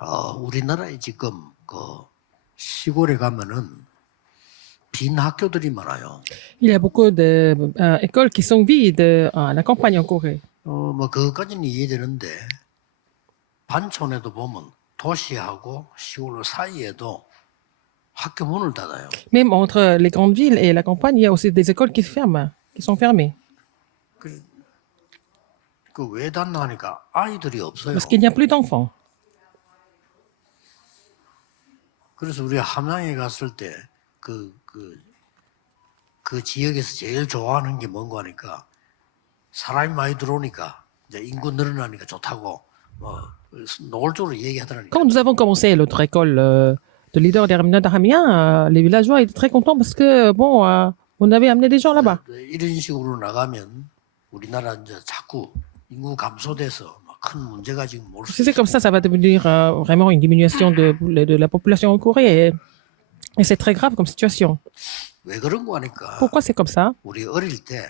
우리나라에 지금 그 시골에 가면은 빈 학교들이 많아요. Il y a beaucoup d'écoles qui sont vides à la campagne en Corée. 뭐 그것까지는 이해되는데 반촌에도 보면 도시하고 시골 사이에도 학교 문을 닫아요. Même entre les grandes villes et la campagne, il y a aussi des écoles qui ferment, qui sont fermées. 그 왜 닫나니까 아이들이 없어요. Parce qu'il n'y a plus d'enfants. 그래서 우리 함양에 갔을 때 그 지역에서 제일 좋아하는 게 뭔가 하니까 사람이 많이 들어오니까 이제 인구 늘어나니까 좋다고 뭐 노골적으로 얘기하더라니까. Quand nous avons commencé notre école de leader d'Hermina d'Aramien, les villageois étaient très contents parce que, bon, on avait amené des gens là-bas. 이런 식으로 나가면 우리나라 이제 자꾸 인구 감소돼서 큰 문제가 지금 올 수 Si c'est 있어요. comme ça va devenir vraiment une diminution de la population en Corée. Et c'est très grave comme situation. 왜 그런 거 하니까 Pourquoi c'est comme ça? 우리 어릴 때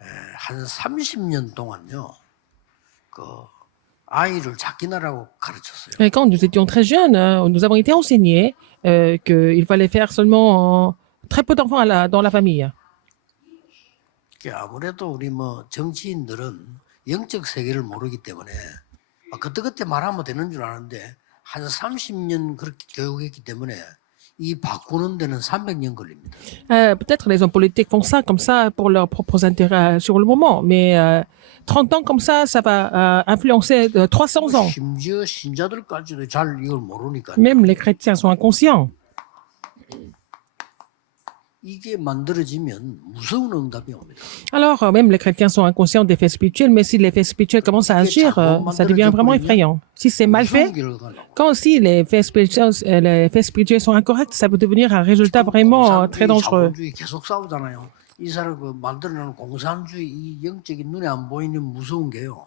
한 30년 동안요 그 아이를 작기나라고 가르쳤어요. Et quand nous étions très jeunes, nous avons été enseignés qu'il fallait faire seulement très peu d'enfants dans la famille. 아무래도 우리 뭐 정치인들은 영적 세계를 모르기 때문에 그때그때 말하면 되는 줄 아는데 한 30년 그렇게 교육했기 때문에 이 바꾸는 데는 300년 걸립니다. Peut-être les hommes politiques font ça comme ça pour leurs propres intérêts sur le moment, mais 30 ans comme ça va influencer 300 ans. 심지어 신자들까지도 잘 이걸 모르니까 Même les chrétiens sont inconscients. 이게 만들어지면 무서운 응답이 옵니다. Alors, même les chrétiens sont inconscients des faits spirituels, mais si les faits spirituels commencent à agir, ça devient vraiment effrayant. Si c'est mal fait, quand si les faits spirituels sont incorrects, ça peut devenir un résultat vraiment très dangereux. 자본주의 계속 싸우잖아요. 이 사람 그 만들어내는 공산주의 이 영적인 눈에 안 보이는 무서운 게요.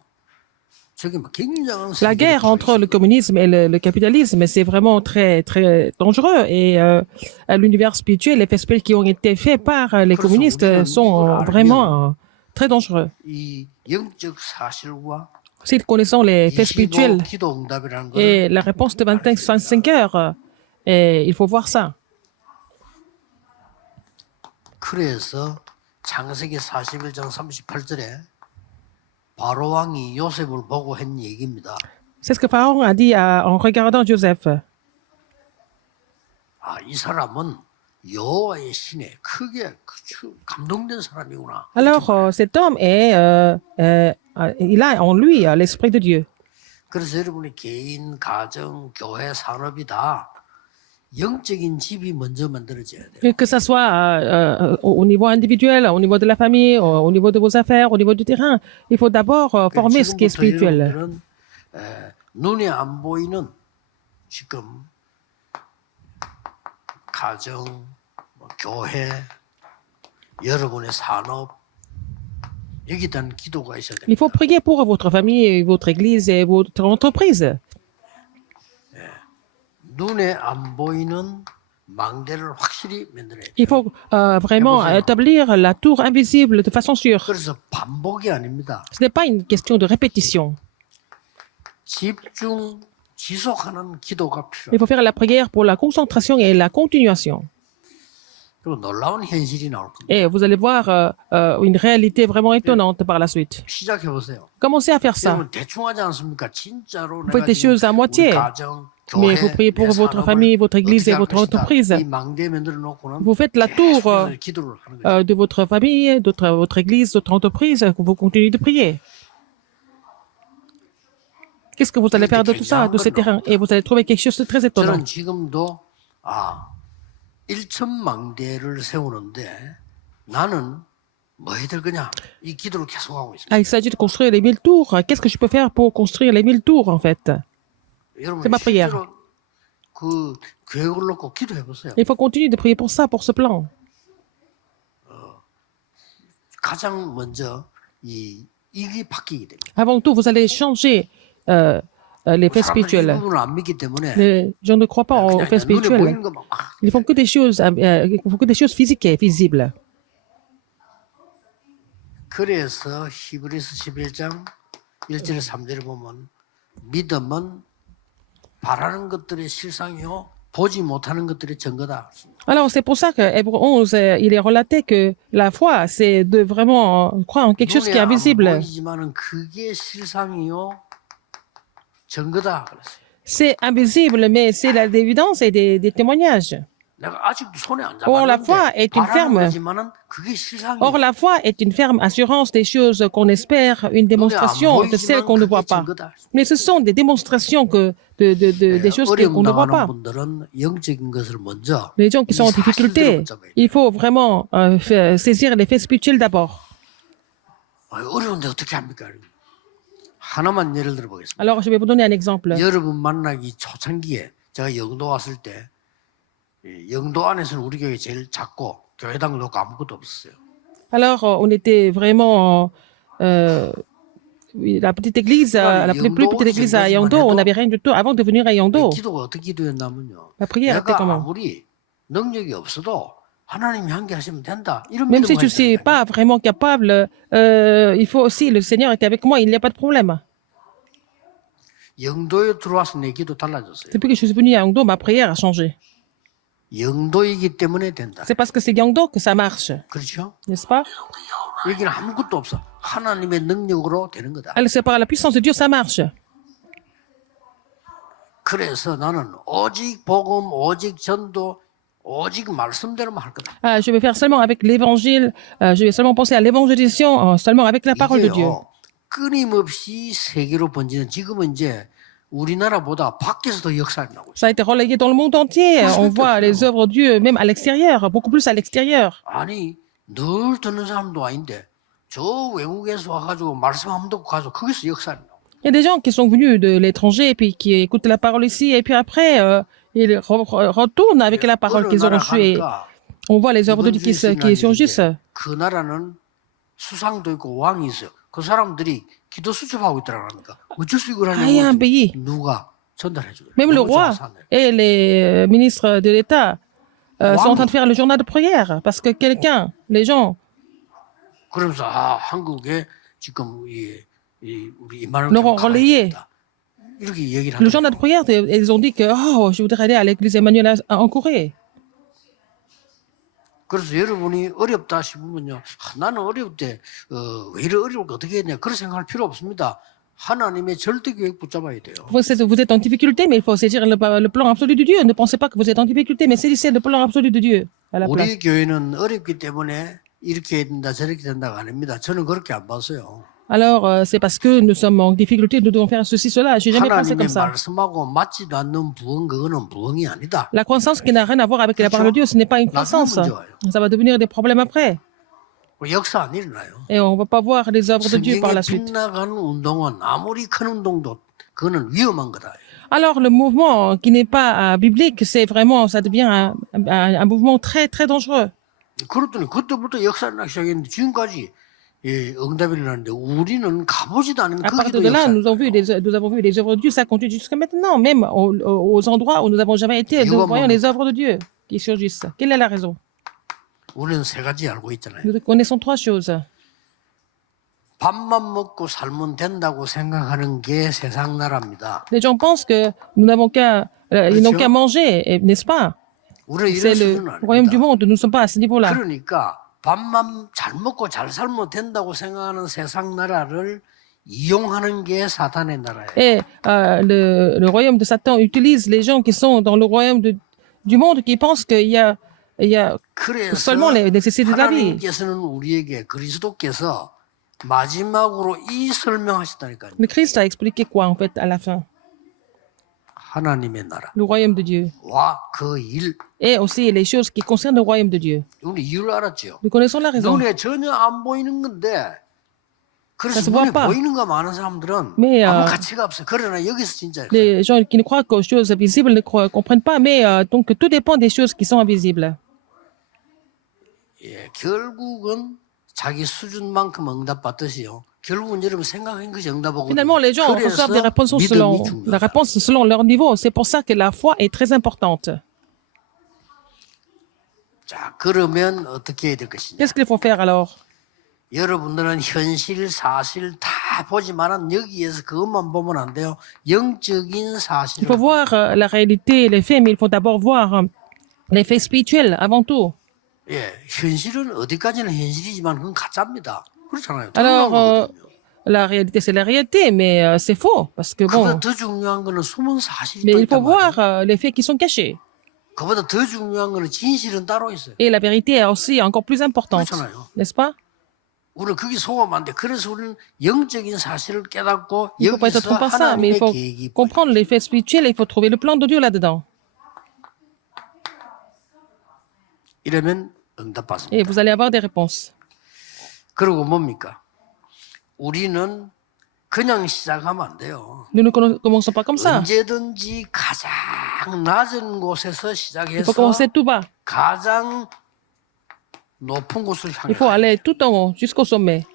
저게 막 굉장한 La guerre entre le communisme et le capitalisme, c'est vraiment très, très dangereux. Et à l'univers spirituel, les faits spirituels qui ont été faits par les communistes sont vraiment très dangereux. 이 영적 사실과 Si nous connaissons les faits spirituels 기도 응답이라는 걸 et la réponse de 25 heures, et il faut voir ça. 그래서 창세기 41장 38절에 바로 왕이 요셉을 보고 한 얘기입니다. C'est ce que Pharaon a dit en regardant Joseph. 이 사람은 여호와의 신에 크게 감동된 사람이구나. Alors, cet homme il a en lui l'esprit de Dieu. 그래서 여러분의 개인, 가정, 교회, 산업이 다 영적인 집이 먼저 만들어져야 돼요. Que ça soit au niveau individuel, au niveau de la famille, au niveau de vos affaires, au niveau du terrain, il faut d'abord former ce qui est spirituel. 여러분들은 눈에 안 보이는 지금 가정, 교회, 여러분의 산업 여기에 대한 기도가 있어야 Il 됩니다. faut prier pour votre famille, votre église et votre entreprise. 눈에 안 보이는 망대를 확실히 만들어야 돼요. Il faut vraiment établir la tour invisible de façon sûre. 그래서 반복이 아닙니다. Ce n'est pas une question de répétition. 집중, 지속하는 기도가 Il 필요해요. faut faire la prière pour la concentration et la continuation. 그리고 놀라운 현실이 나올 겁니다. Et vous allez voir une réalité vraiment étonnante par la suite. 시작해 보세요. Commencez à faire ça. 여러분 대충 하지 않습니까? 진짜로 Vous faites des choses à moitié. Mais vous priez pour votre famille, votre église et votre entreprise. 이 망대 만들어 놓고는 Vous faites la tour 계속해서 기도를 하는 거예요. de votre famille, de votre église, de votre entreprise. Vous continuez de prier. Qu'est-ce que vous allez faire de tout ça, de ce terrain? Et vous allez trouver quelque chose de très étonnant. 저는 지금도 1천 망대를 세우는데 나는 뭐 해야 될 거냐? 이 기도를 계속하고 있습니다. Il s'agit de construire les 1000 tours. Qu'est-ce que je peux faire pour construire les 1000 tours, en fait? 여러분 C'est ma prière. 실제로 그 계획을 놓고 기도해 보세요. Il faut continuer de prier pour ça, pour ce plan. 가장 먼저 이게 바뀌게 됩니다. Avant tout, vous allez changer les faits 사람들이 이 spirituels. 부분을 안 믿기 때문에 Les gens ne croient pas aux 그냥 faits 눈에 spirituels. 보이는 것만 막 Ils font que des choses, physiques et visibles. 그래서 히브리서 11장 1절에 3절에 보면 믿음은 바라는 것들의 실상이요 보지 못하는 것들의 증거다. Alors, c'est pour ça que Hébreux 11, il est relaté que la foi, c'est de vraiment croire en quelque chose qui 눈에 est 안 invisible. 보이지만은 그게 실상이요 증거다. 그랬어요. C'est invisible, mais c'est l'évidence et des témoignages. 내가 아직도 손에 안 Or, la foi 잡았는데 est une 바라는 ferme. 거지만은 그게 실상이에요. Or, la foi est une ferme assurance des choses qu'on espère, une démonstration de celles qu'on ne voit pas. Mais ce sont des démonstrations des choses qu'on ne voit pas. 분들은 영적인 것을 먼저 Les gens qui sont en difficulté, il faut vraiment saisir les faits spirituels d'abord. 어려운데 어떻게 합니까? 하나만 예를 들어 보겠습니다. Alors, je vais vous donner un exemple. 여러분 만나기 초창기에 제가 영도 왔을 때 영도 안에서는 우리 교회 제일 작고 교회당 놓고 아무것도 없었어요. Alors, on était vraiment la petite église, la plus petite église à Yangdo. On n'avait rien du tout avant de venir à Yangdo. 기도가 어떻게 기도했냐면요. La prière était 내가 comment? 아무리 능력이 없어도 하나님이 함께 하시면 된다. 이런 Même si 믿음을 je ne suis 가지고 pas vraiment capable, il faut aussi, le Seigneur était avec moi, il n'y a pas de problème. 영도에 들어와서 내 기도 달라졌어요. Depuis que je suis venu à Yangdo, ma prière a changé. 영도이기 때문에 된다. C'est parce que c'est Yangdo que ça marche, 그렇죠? n'est-ce pas? 여기는 아무것도 없어. 하나님의 능력으로 되는 거다. Alors, c'est par la puissance de Dieu, ça marche. 그래서 나는 오직 복음, 오직 전도, 오직 말씀대로만 할 거다. Je vais faire seulement avec l'évangile, je vais seulement penser à l'évangélisation, seulement avec la parole de Dieu. 이게요, 끊임없이 세계로 번지는 지금은 이제 우리나라보다 밖에서도 역사가 나고 있어요. Ça a été relayé dans le monde entier. On voit les œuvres de Dieu, même à l'extérieur, beaucoup plus à l'extérieur. 아니 늘 듣는 사람도 아닌데 저 외국에서 와가지고 말씀 한번 듣고 가서 거기서 역사가 나고. Il y a des gens qui sont venus de l'étranger et puis qui écoutent la parole ici et puis après ils retournent avec la parole qu'ils ont reçue et on voit les œuvres de Dieu qui surgissent. 그 나라는 수상도 있고 왕이 있어요. 그 사람들이 기도 수첩하고 있더라니까. 어쩔 수 이걸 Ah, il y a un 하냐고 pays, 누가 전달해 줘요. même le roi et les ministres de l'État sont en train de faire le journal de prière parce que quelqu'un, les gens, 그러면서 아 한국에 지금 우리 이만한 leur ont relayé 이렇게 얘기를 le journal 하더라고요. de prière et ils ont dit que oh, je voudrais aller à l'église Emmanuel en Corée. 그래서 여러분이 어렵다 싶으면요. 나는 어려울 때 왜 이래 어려울까 어떻게 했냐 그런 생각할 필요 없습니다. 하나님의 절대 계획 붙잡아야 돼요. Vous êtes en difficulté, mais il faut saisir le plan absolu de Dieu. Ne pensez pas que vous êtes en difficulté, mais saisissez le plan absolu de Dieu à la place. 우리 교회는 어렵기 때문에 이렇게 해야 된다 저렇게 된다가 아닙니다. 저는 그렇게 안 봤어요. Alors, c'est parce que nous sommes en difficulté, nous devons faire ceci, cela. Je n'ai jamais pensé comme 하나님의 ça. 말씀하고 맞지도 않는 부흥 그거는 부흥이 아니다. La croissance qui n'a rien à voir avec la parole de Dieu, ce n'est pas une croissance. Ça va devenir des problèmes après. 역사 안 일어나요. Et on ne va pas voir les œuvres de Dieu par 성경에 la suite. 빗나가는 운동은 아무리 큰 운동도 그거는 위험한 거다. Alors, le mouvement qui n'est pas biblique, c'est vraiment, ça devient un mouvement très, très dangereux. 그랬더니 그때부터 역사를 나기 시작했는데 지금까지 응답이 일어나는데 우리는 가보지도 않은 À partir 거기도 de là, 역사. nous avons vu les œuvres de Dieu, ça continue jusqu'à maintenant, même aux endroits où nous n'avons jamais été, nous voyons les œuvres de Dieu qui surgissent. Quelle est la raison? 우리는 세 가지 알고 있잖아요. Nous connaissons trois choses. 밥만 먹고 살면 된다고 생각하는 게 세상 나라입니다. Les gens pensent que nous n'avons qu'à, ils n'ont qu'à manger, n'est-ce pas? 우리는 C'est 이런 le 수준은 royaume du 아닙니다. monde, nous ne sommes pas à ce niveau-là. 그러니까 밥만 잘 먹고 잘 살면 된다고 생각하는 세상 나라를 이용하는 게 사탄의 나라예요. Et le royaume de Satan utilise les gens qui sont dans le royaume du monde qui pensent qu'il y a 그래서 seulement les nécessités de la vie. 하나님께서는 우리에게 그리스도께서 마지막으로 이 설명하셨다니까요. Le Christ a expliqué quoi en fait à la fin? 하나님의 나라. Le royaume de Dieu. 와, 그 일. Et aussi les choses qui concernent le royaume de Dieu. 우리 이유를 알았죠. Nous connaissons la raison. 눈에 전혀 안 보이는 건데 그래서 Ça se voit 눈에 pas. 보이는 거 많은 사람들은 Mais, 아무 가치가 없어요. 그러나 여기서 진짜 Les gens qui ne croient qu'aux choses visibles ne comprennent pas, mais donc tout dépend des choses qui sont invisibles. 예, 결국은 자기 수준만큼 응답받듯이요. 결국은 여러분 생각한 것이 응답하고 Finalement, les gens reçoivent des réponses selon la réponse selon leur niveau. C'est pour ça que la foi est très importante. 자, 그러면 어떻게 해야 될 것이냐? Qu'est-ce qu'il faut faire alors? 여러분들은 현실, 사실 다 보지만은 여기에서 그것만 보면 안 돼요. 영적인 Il 사실을. faut voir la réalité et les faits, mais il faut d'abord voir les faits spirituels avant tout. 예, 현실은 어디까지는 현실이지만 그건 가짜입니다. 그렇잖아요. Alors, 중요한 거거든요. la réalité, c'est la réalité, mais c'est faux, parce que 그보다 bon, 더 중요한 거는 숨은 사실이 mais 또 il faut 있단 voir 말이에요. les faits qui sont cachés. 그보다 더 중요한 거는 진실은 따로 있어요. Et la vérité est aussi encore plus importante, 그렇잖아요. n'est-ce pas? 우리는 거기 속으면 안 돼. 그래서 우리는 영적인 사실을 깨닫고 Il ne faut pas être 여기서 trop par ça, mais il 하나님의 faut 계획이 보여요. comprendre les faits spirituels et il faut trouver le plan de Dieu là-dedans. 이러면 Et 응답받습니다. vous allez avoir des réponses. 그리고 뭡니까? 우리는 그냥 시작하면 안 돼요. Nous ne commençons pas comme ça. 언제든지 가장 낮은 곳에서 Il 시작해서 faut commencer tout bas. 가장 높은 곳을 향해 Il faut 가야 aller tout en haut, jusqu'au sommet.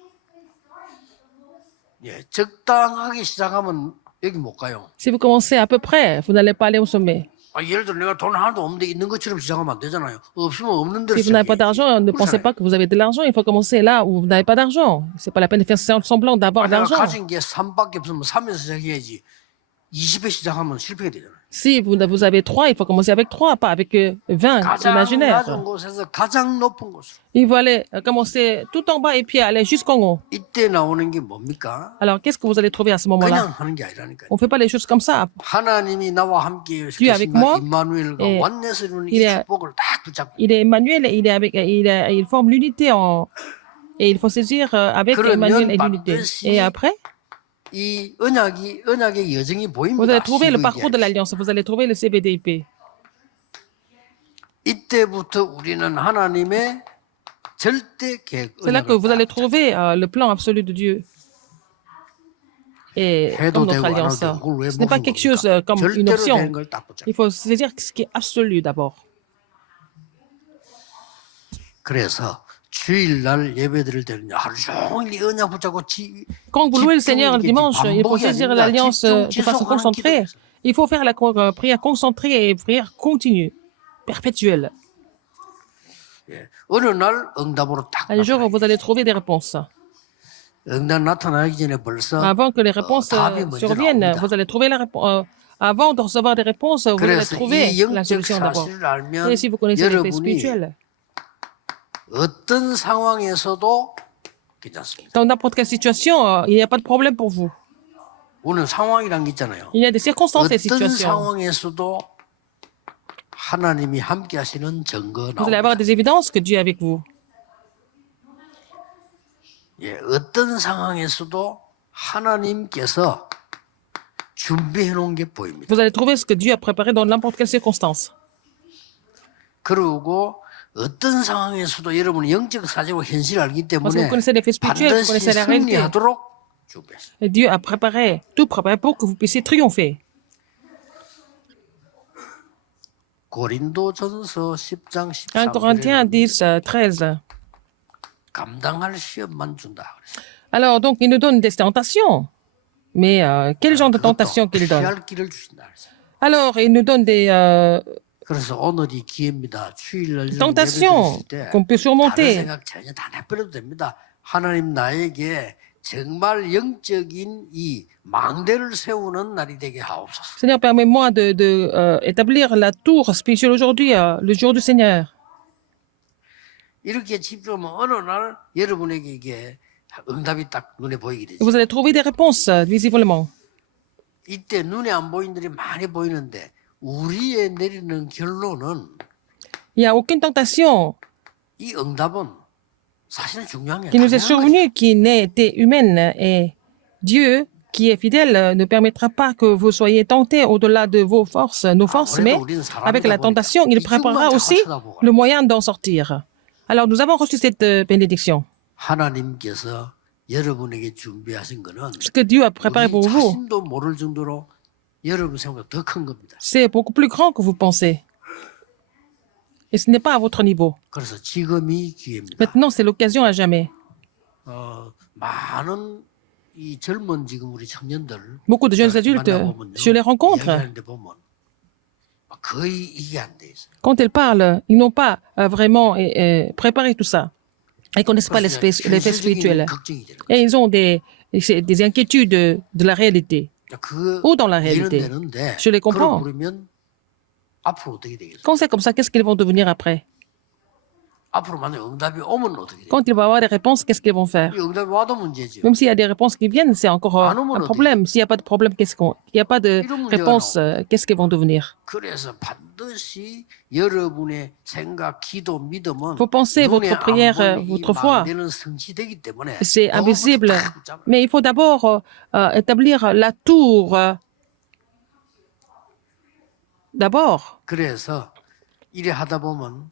예, 적당하게 시작하면 여기 못 가요. Si vous commencez à peu près, vous n'allez pas aller au sommet. 예를 들어 내가 돈 하나도 없는데 있는 것처럼 시작하면 안 되잖아요. 없으면 없는 데로 Si vous n'avez pas 시작해야지. d'argent, ne pensez 그렇잖아요. pas que vous avez de l'argent. Il faut commencer là où vous n'avez pas d'argent. C'est pas la peine de faire semblant d'avoir de 내가 l'argent. 가진 게 3밖에 없으면 3에서 시작해야지. 20에 시작하면 실패가 되잖아요. Si vous avez 3, il faut commencer avec 3, pas avec 20. C'est 가장 imaginaire. 낮은 곳에서 가장 높은 곳으로. Il faut aller commencer tout en bas et puis aller jusqu'en haut. 이때 나오는 게 뭡니까? Alors, qu'est-ce que vous allez trouver à ce moment-là? 그냥 하는 게 아니라니까요. On ne fait pas les choses comme ça. 하나님이 나와 함께 Dieu avec moi, 임마누엘과 et 원내에서 이루는 이 il est- 축복을 딱 붙잡고 Il est Emmanuel, il forme l'unité et il faut saisir avec 그러면 Emmanuel et l'unité. 반드시 Et après, 이 언약의 여정이 vous 보입니다. allez trouver le 시그기에. parcours de l'Alliance, vous allez trouver le CBDIP. 이때부터 우리는 하나님의 절대 계획 C'est là que vous 언약을 allez 딱 trouver le plan absolu de Dieu. Et 해도 comme notre 되고 안 alliance, 해도 되고 그걸 왜 ce n'est pas 목숨 quelque chose 겁니까? comme une 절대로 option. 되는 걸 딱 붙잡고. Il faut saisir ce qui est absolu d'abord. 그래서 주일날 예배 드릴 때는 하루 종일 이 언약 붙잡고 Quand vous louez le Seigneur le 집중이 dimanche, il faut 반복이 saisir 아닙니다. l'alliance de 집중, façon 지속하는 concentrée. 기도였어요. Il faut faire la prière concentrée et prière continue, perpétuelle. 예. 어느 날 응답으로 딱 Un jour, 나타나요. vous allez trouver des réponses. 응답 나타나기 전에 벌써 Avant que les réponses 답이 먼저 surviennent, 나옵니다. vous allez trouver la réponse. Avant de recevoir des réponses, vous allez 그래서 trouver 이 la 영적 solution d'abord. 사실을 알면 Et si vous connaissez les faits 여러분이 spirituels, 어떤 상황에서도 괜찮습니다. dans n'importe quelle situation, il n'y a pas de problème pour vous. 오늘 상황이란 게 있잖아요. Il y a des circonstances et 어떤 situations. 상황에서도 하나님이 함께 하시는 증거 Vous allez avoir 나옵니다. des évidences que Dieu est avec vous. 예, 어떤 상황에서도 하나님께서 준비해 놓은 게 보입니다. Vous allez trouver ce que Dieu a préparé dans n'importe quelle circonstance. 그리고 어떤 상황에서도 여러분이 영적 사실과 현실을 알기 Parce que 때문에 vous connaissez les faits spirituels, vous 반드시 connaissez la réalité. 승리하도록 준비했어요. Et Dieu a préparé, tout préparé pour que vous puissiez triompher. 고린도전서 10장 1 Corinthiens 13절에 10, 13. 감당할 시험만 준다 그랬어요. Alors, donc, il nous donne des tentations. Mais quel genre de tentation qu'il donne? 피할 길을 주신다 그랬어요. Alors, il nous donne des 그래서 오늘이 기회입니다. 주일날 tentations 예배 드릴 때 qu'on peut 다른 surmonter. 생각 전혀 다 내버려도 됩니다. 하나님 나에게 정말 영적인 이 망대를 세우는 날이 되게 하옵소서. Seigneur, permets-moi de établir la tour spirituelle aujourd'hui, le jour du Seigneur. 이렇게 집중하면 어느 날 여러분에게 이게 응답이 딱 눈에 보이게 Et 되죠. vous allez trouver des réponses visiblement. 이때 눈에 안 보이는 일이 많이 보이는데 우리의 내리는 결론은 Il n'y a aucune tentation 이 응답은 사실은 중요한 게 qui nous est 당연한 거죠. survenue qui n'ait été humaine. Et Dieu, qui est fidèle, ne permettra pas que vous soyez tentés au-delà de vos forces, nos forces, mais avec la tentation, il préparera aussi le moyen d'en sortir. Alors, nous avons reçu cette bénédiction. 하나님께서 여러분에게 준비하신 거는 Ce que Dieu a préparé 우리 pour vous, 자신도 모를 정도로 여러분 생각보다 더 큰 겁니다. c'est beaucoup plus grand que vous pensez. Et ce n'est pas à votre niveau. 그래서 지금이 기회입니다. Maintenant, c'est l'occasion à jamais. 많은 이 젊은 지금 우리 청년들 Beaucoup de jeunes adultes, 만나보면요, je les rencontre. 이야기하는데 보면 거의 이게 안 돼 있어요. Quand ils parlent, ils n'ont pas vraiment préparé tout ça. Ils ne connaissent pas 그래서 이제 l'effet 현실적인 spirituel. 걱정이 되는 거죠. Et ils ont des inquiétudes de la réalité. 그 Ou dans la 이해는 réalité. 되는데 Je les 그걸 comprends. 부르면 앞으로 어떻게 되겠어요? Quand c'est comme ça, qu'est-ce qu'ils vont devenir après? 앞으로 만약 응답이 오면 어떻게 돼요? Quand il va y avoir des réponses, qu'est-ce qu'ils vont faire? 이 응답이 와도 문제죠. Même s'il y a des réponses qui viennent, c'est encore un problème. S'il n'y a pas de problème, il n'y a pas de réponse, qu'est-ce qu'ils vont devenir? 그래서 반드시 여러분의 생각, 기도, 믿음은 Faut penser votre prière, votre foi. 되는 성취되기 때문에 C'est invisible. Mais il faut d'abord établir la tour. D'abord. 그래서 이래 하다 보면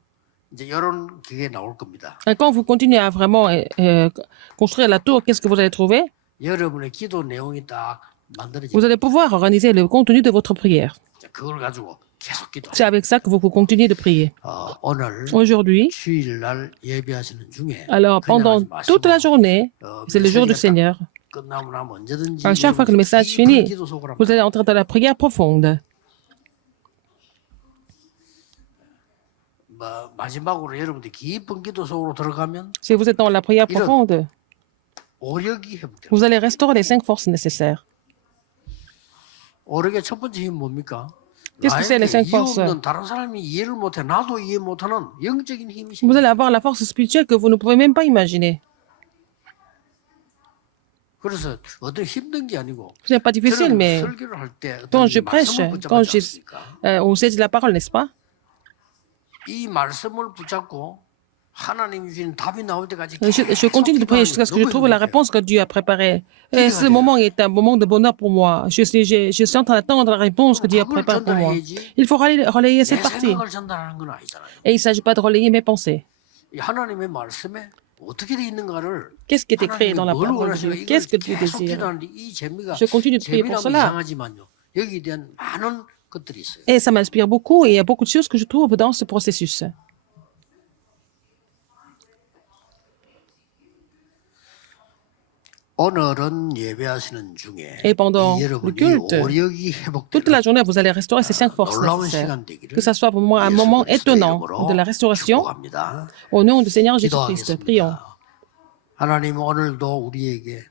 이제 이런 게 나올 겁니다. Et quand vous continuez à vraiment construire la tour, qu'est-ce que vous allez trouver? 여러분의 기도 내용이 딱 만들어지고 Vous allez pouvoir organiser le contenu de votre prière. 그걸 가지고 계속 C'est 기도하세요. avec ça que vous continuez de prier. 오늘 Aujourd'hui, 주일날 예배하시는 중에 alors pendant toute la journée, c'est le jour du Seigneur. 끝나고 나면 언제든지 À chaque fois que le message finit, vous allez entrer dans la prière profonde. 마지막으로 여러분들 깊은 기도 속으로 들어가면 Si vous êtes dans la prière profonde, 오력이 회복돼요. vous allez restaurer les 5 forces nécessaires. 오력의 첫 번째 힘 뭡니까? Qu'est-ce que c'est les 5 이유 forces? 없는 다른 사람이 이해를 못해 나도 이해 못하는 영적인 힘이 Vous 생겨. allez avoir la force spirituelle que vous ne pouvez même pas imaginer. 그래서 어떤 힘든 게 아니고 Ce n'est pas difficile, 저는 mais 설교를 할 때 quand 어떤 je 이 prêche, 말씀을 quand 붙잡지 않습니까? on saisit la parole, n'est-ce pas? 이 말씀을 붙잡고 하나님이 주신 답이 나올 때까지 Je continue de prier jusqu'à ce que je trouve la réponse que Dieu a préparée. Et ce moment est un moment de bonheur pour moi. Je suis en train d'attendre la réponse que Dieu a préparée pour moi. Il faut relayer cette 내 partie. 생각을 전달하는 건 아니잖아요. Et il ne s'agit pas de relayer mes pensées. 이 하나님의 말씀에 어떻게 돼 있는가를 Qu'est-ce qui est écrit dans la 뭘 parole de 원하시는 Dieu? Qu'est-ce que Dieu 계속 désire? 기도하는데 이 재미가 Je continue de prier pour 재미라면 cela. 이상하지만요. 여기에 대한 많은 것들이 있어요. Et ça m'inspire beaucoup et il y a beaucoup de choses que je trouve dans ce processus. 오늘은 예배하시는 중에 Et pendant le 여러분이 culte, 오력이 toute la 회복되는 journée, vous allez restaurer ces 5 forces 놀라운 nécessaires. 시간 되기를 Que ça soit pour moi un moment 예수 그리스도의 étonnant 이름으로 de la restauration. 축복합니다. Au nom du Seigneur Jésus-Christ, prions. 기도하겠습니다. 하나님 오늘도 우리에게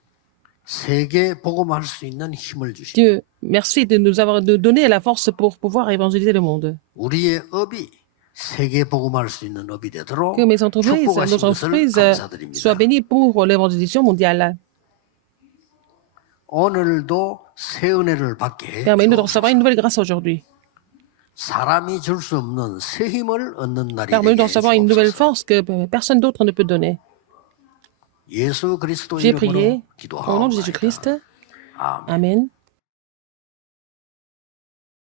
세계 복음할 수 있는 힘을 주시고 Dieu, merci de nous avoir donné la force pour pouvoir évangéliser le monde. 우리의 업이 세계 복음할 수 있는 업이 되도록 Que mes entreprises, 축복하신 nos 것을 entreprises 감사드립니다. soient bénies pour l'évangélisation mondiale. 오늘도 새 은혜를 받게 Permets-nous de 주옵소서. recevoir une nouvelle grâce aujourd'hui. 사람이 줄 수 없는 새 힘을 얻는 날이 Permets-nous de 되게 recevoir une nouvelle 주옵소서. force que personne d'autre ne peut donner. 예수 그리스도 J'ai 이름으로 prié au nom de 기도하옵나이다. Jésus-Christ. 아멘. Amen.